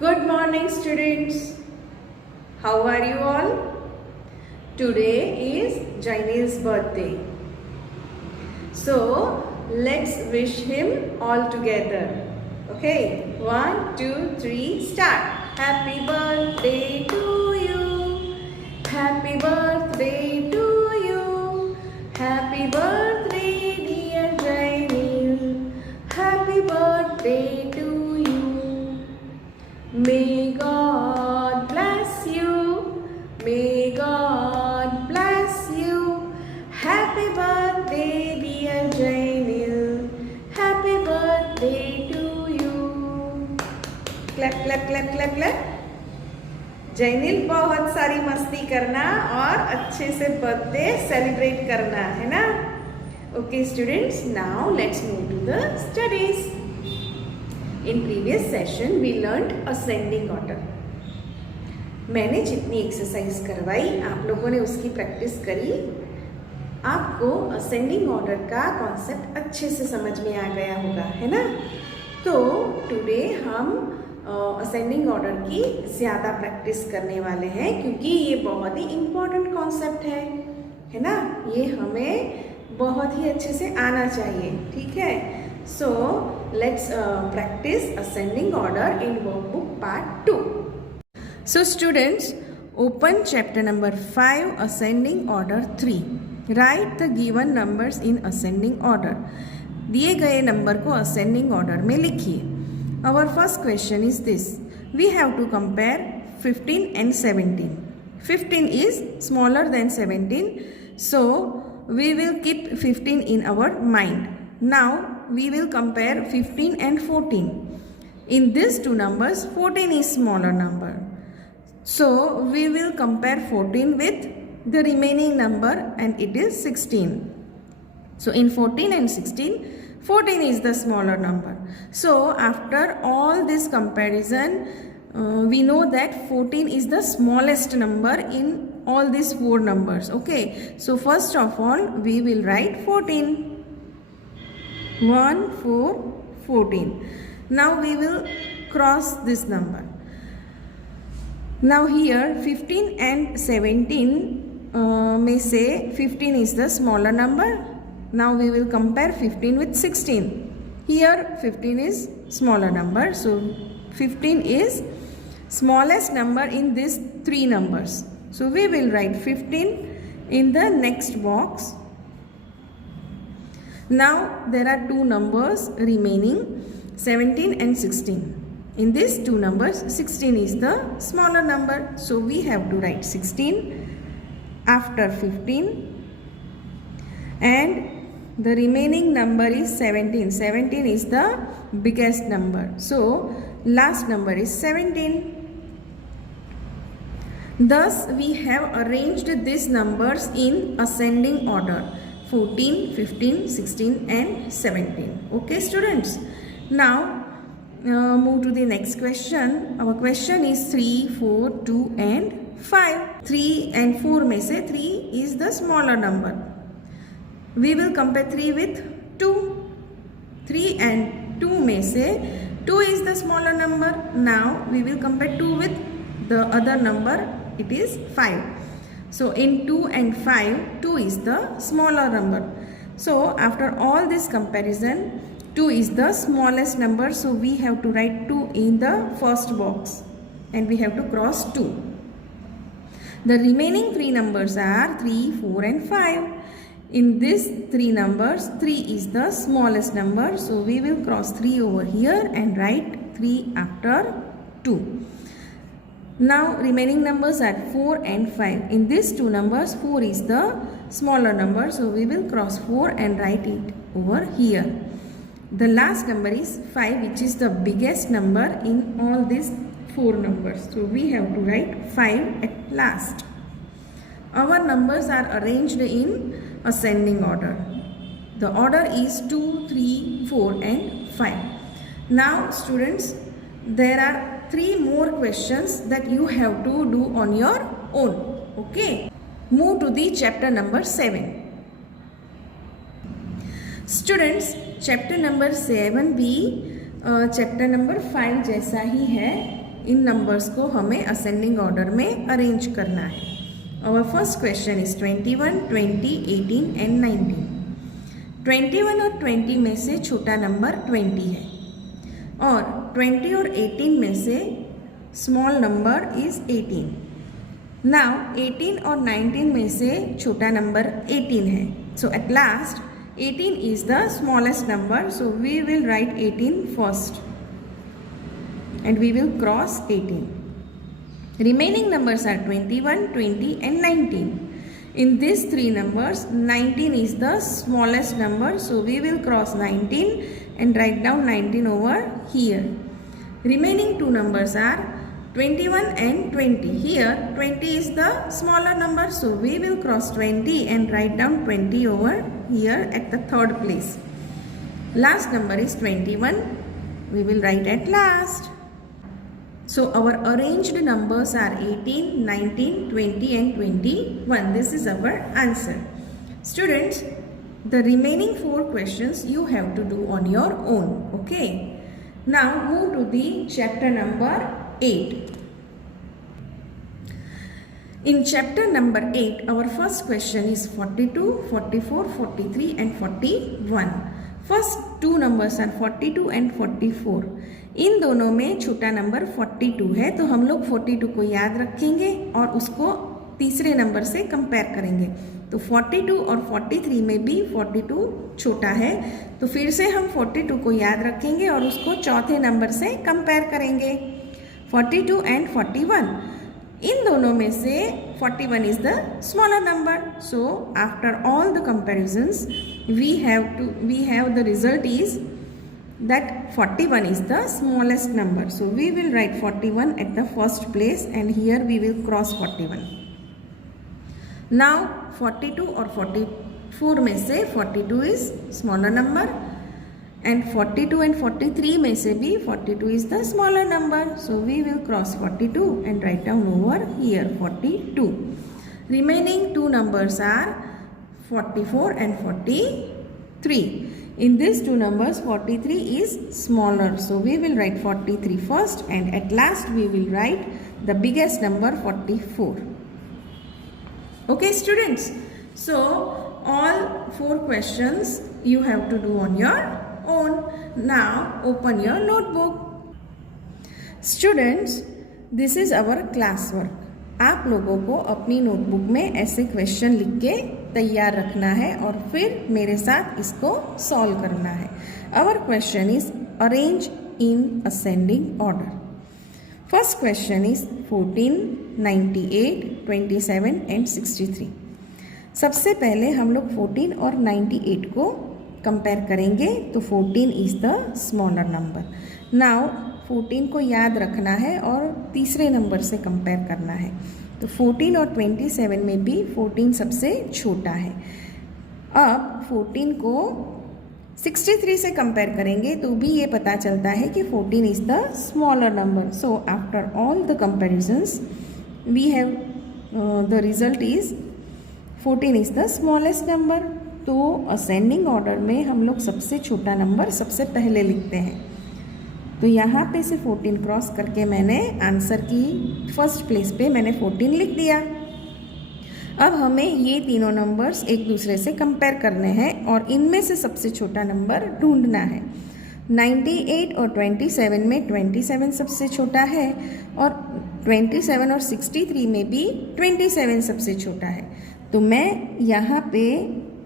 Good morning, students. How are you all? Today is Jainil's birthday. So, let's wish him all together. Okay, 1, 2, 3, start. Happy birthday to you. Happy birthday to you. Happy birthday, dear Jainil. Happy birthday to you. May God bless you. May God bless you. Happy birthday, dear Jainil. Happy birthday to you. Clap, clap, clap, clap, clap. Jainil बहुत सारी मस्ती करना और अच्छे से birthday celebrate करना है ना. Okay students, now let's move to the studies. In previous session we learned ascending order. मैंने जितनी एक्सरसाइज करवाई आप लोगों ने उसकी प्रैक्टिस करी. आपको असेंडिंग ऑर्डर का कॉन्सेप्ट अच्छे से समझ में आ गया होगा, है ना. तो टुडे हम असेंडिंग ऑर्डर की ज़्यादा प्रैक्टिस करने वाले हैं क्योंकि ये बहुत ही इम्पॉर्टेंट कॉन्सेप्ट है ना. ये हमें बहुत ही अच्छे से आना चाहिए, ठीक है. So let's practice ascending order in workbook part 2. So students, open chapter number 5 ascending order 3. Right the given numbers in ascending order. दिए गए नंबर को असेंडिंग ऑर्डर में लिखिए. Our first question is this. We have to compare 15 and 17. 15 is smaller than 17. So, we will keep 15 in our mind. Now, we will compare 15 and 14. In these two numbers, 14 is smaller number. So, we will compare 14 with the remaining number and it is 16. So, in 14 and 16, 14 is the smaller number. So after all this comparison, we know that 14 is the smallest number in all these 4 numbers. Okay. So first of all, we will write 14. 1, 4, 14. Now we will cross this number. Now here 15 and 17 may say 15 is the smaller number. Now we will compare 15 with 16. Here 15 is smaller number. So 15 is smallest number in these 3 numbers. So we will write 15 in the next box. Now there are 2 numbers remaining, 17 and 16. In these 2 numbers, 16 is the smaller number. So we have to write 16 after 15. And the remaining number is 17. 17 is the biggest number. So, last number is 17. Thus, we have arranged these numbers in ascending order. 14, 15, 16 and 17. Okay students. Now, move to the next question. Our question is 3, 4, 2 and 5. 3 and 4 में से 3 is the smaller number. We will compare 3 with 2. 3 and 2 में से 2 is the smaller number. Now we will compare 2 with the other number. It is 5. So in 2 and 5, 2 is the smaller number. So after all this comparison, 2 is the smallest number. So we have to write 2 in the first box and we have to cross 2. The remaining 3 numbers are 3, 4 and 5. In these 3 numbers, 3 is the smallest number. So we will cross 3 over here and write 3 after 2. Now remaining numbers are 4 and 5. In these 2 numbers, 4 is the smaller number. So we will cross 4 and write it over here. The last number is 5, which is the biggest number in all these 4 numbers. So we have to write 5 at last. Our numbers are arranged in ascending order. The order is 2, 3, 4 and 5. Now students, there are 3 more questions that you have to do on your own. Okay. Move to the chapter number 7. Students, chapter number 7 भी chapter number 5 जैसा ही है. इन numbers को हमें ascending order में arrange करना है। Our first question is 21, 20, 18 and 19। 21 और 20 में से छोटा नंबर 20 है और 20 और 18 में से स्मॉल नंबर इज 18। नाउ 18 और 19 में से छोटा नंबर 18 है। सो at last 18 is the smallest number, so we will write 18 first and we will cross 18. Remaining numbers are 21, 20 and 19. In these three numbers, 19 is the smallest number, so we will cross 19 and write down 19 over here. Remaining two numbers are 21 and 20. Here 20 is the smaller number, so we will cross 20 and write down 20 over here at the third place. Last number is 21. We will write at last. So our arranged numbers are 18, 19, 20 and 21. This is our answer. Students, the remaining 4 questions you have to do on your own. Okay. Now move to the chapter number 8. In chapter number 8, our first question is 42, 44, 43 and 41. First two numbers are 42 and 44. इन दोनों में छोटा number 42 है, तो हम लोग 42 को याद रखेंगे और उसको तीसरे नंबर से कंपेयर करेंगे। तो 42 और 43 में भी 42 छोटा है, तो फिर से हम 42 को याद रखेंगे और उसको चौथे नंबर से कंपेयर करेंगे। 42 एंड 41, इन दोनों में से 41 is the smaller number. So after all the comparisons, we have the result is that 41 is the smallest number. So we will write 41 at the first place and here we will cross 41. Now 42 और 44 में से 42 is smaller number and 42 and 43 में से भी 42 is the smaller number. So we will cross 42 and write down over here 42. Remaining two numbers are 44 and 43. In these two numbers 43 is smaller. So we will write 43 first and at last we will write the biggest number 44. Okay students. So all 4 questions you have to do on your own. Now open your notebook. Students, this is our class work. आप लोगों को अपनी notebook में ऐसे question लिख के तैयार रखना है और फिर मेरे साथ इसको सॉल्व करना है। Our question is arrange in ascending order. First question is 14, 98, 27 and 63. सबसे पहले हम लोग 14 और 98 को कंपेयर करेंगे, तो 14 is the smaller number. Now 14 को याद रखना है और तीसरे नंबर से कंपेयर करना है। तो 14 और 27 में भी 14 सबसे छोटा है। अब 14 को 63 से कंपेयर करेंगे तो भी ये पता चलता है कि 14 is the smaller number. So after all the comparisons we have the result is 14 is the smallest number. तो असेंडिंग ऑर्डर में हम लोग सबसे छोटा नंबर सबसे पहले लिखते हैं। तो यहाँ पे से 14 क्रॉस करके मैंने आंसर की फर्स्ट प्लेस पे मैंने 14 लिख दिया। अब हमें ये तीनों नंबर्स एक दूसरे से कंपेयर करने हैं और इनमें से सबसे छोटा नंबर ढूंढना है। 98 और 27 में 27 सबसे छोटा है और 27 और 63 में भी 27 सबसे छोटा है। तो मैं यहाँ पे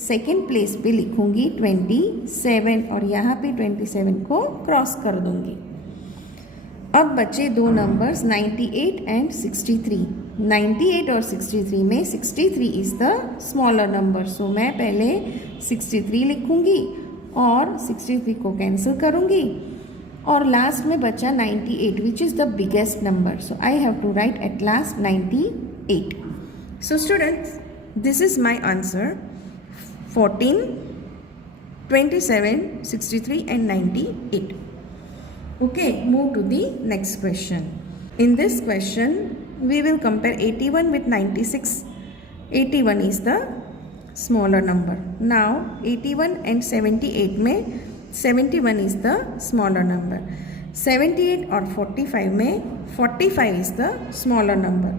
सेकेंड प्लेस पे लिखूँगी 27 और यहाँ पे 27 को क्रॉस कर दूँगी। अब बचे दो नंबर्स 98 एंड 63। 98 और 63 में 63 इज़ द स्मॉलर नंबर। सो मैं पहले 63 लिखूँगी और 63 को कैंसिल करूँगी और लास्ट में बचा 98 which is the biggest number. So I have to write at last 98। So students, this is my answer. 14, 27, 63 and 98. Okay, move to the next question. In this question, we will compare 81 with 96. 81 is the smaller number. Now, 81 and 78 में 71 is the smaller number. 78 और 45 में 45 is the smaller number.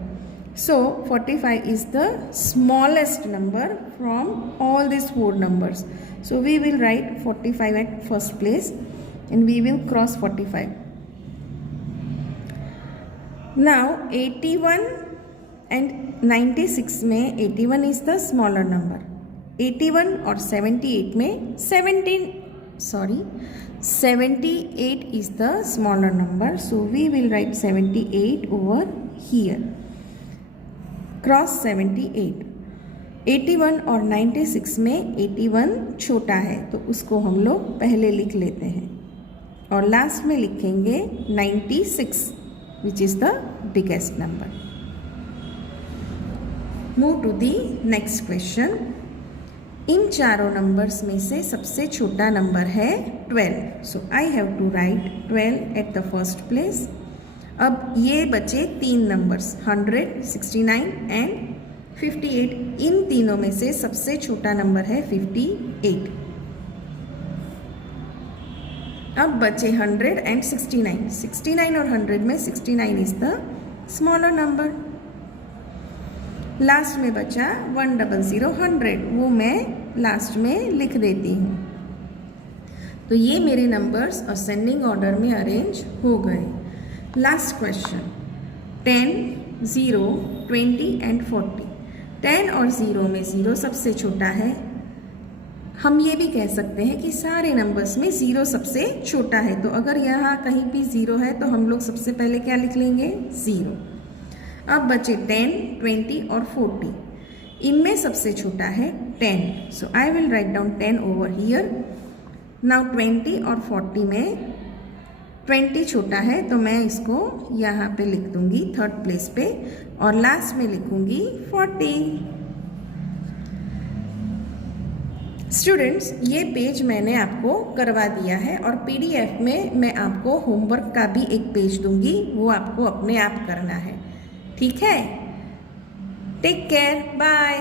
So 45 is the smallest number from all these four numbers. So we will write 45 at first place and we will cross 45. Now 81 and 96 में 81 is the smaller number. 81 और 78 में 78 is the smaller number. So we will write 78 over here. Cross 78. 81 और 96 में 81 छोटा है तो उसको हम लोग पहले लिख लेते हैं और लास्ट में लिखेंगे 96 which is the biggest number. Move to the next question. इन चारों नंबर्स में से सबसे छोटा नंबर है 12. So I have to write 12 at the first place. अब ये बचे तीन नंबर्स 100, 69 एंड 58. इन तीनों में से सबसे छोटा नंबर है 58. अब बचे 100 एंड 69. 69 और 100 में 69 is the smaller number. Last में बचा 100, 100. वो मैं लास्ट में लिख देती हूँ. तो ये मेरे नंबर्स असेंडिंग ऑर्डर में अरेंज हो गए. Last question 10, 0, 20 and 40. 10 और 0 में 0 सबसे छोटा है. हम ये भी कह सकते हैं कि सारे नंबर्स में 0 सबसे छोटा है. तो अगर यहाँ कहीं भी 0 है तो हम लोग सबसे पहले क्या लिख लेंगे 0. अब बचे 10, 20 और 40. इनमें सबसे छोटा है 10. So I will write down 10 over here. Now 20 और 40 में 20 छोटा है तो मैं इसको यहाँ पे लिख दूंगी थर्ड प्लेस पे और लास्ट में लिखूंगी 40. स्टूडेंट्स, ये पेज मैंने आपको करवा दिया है और पीडीएफ में मैं आपको होमवर्क का भी एक पेज दूंगी. वो आपको अपने आप करना है. ठीक है. Take care. बाय.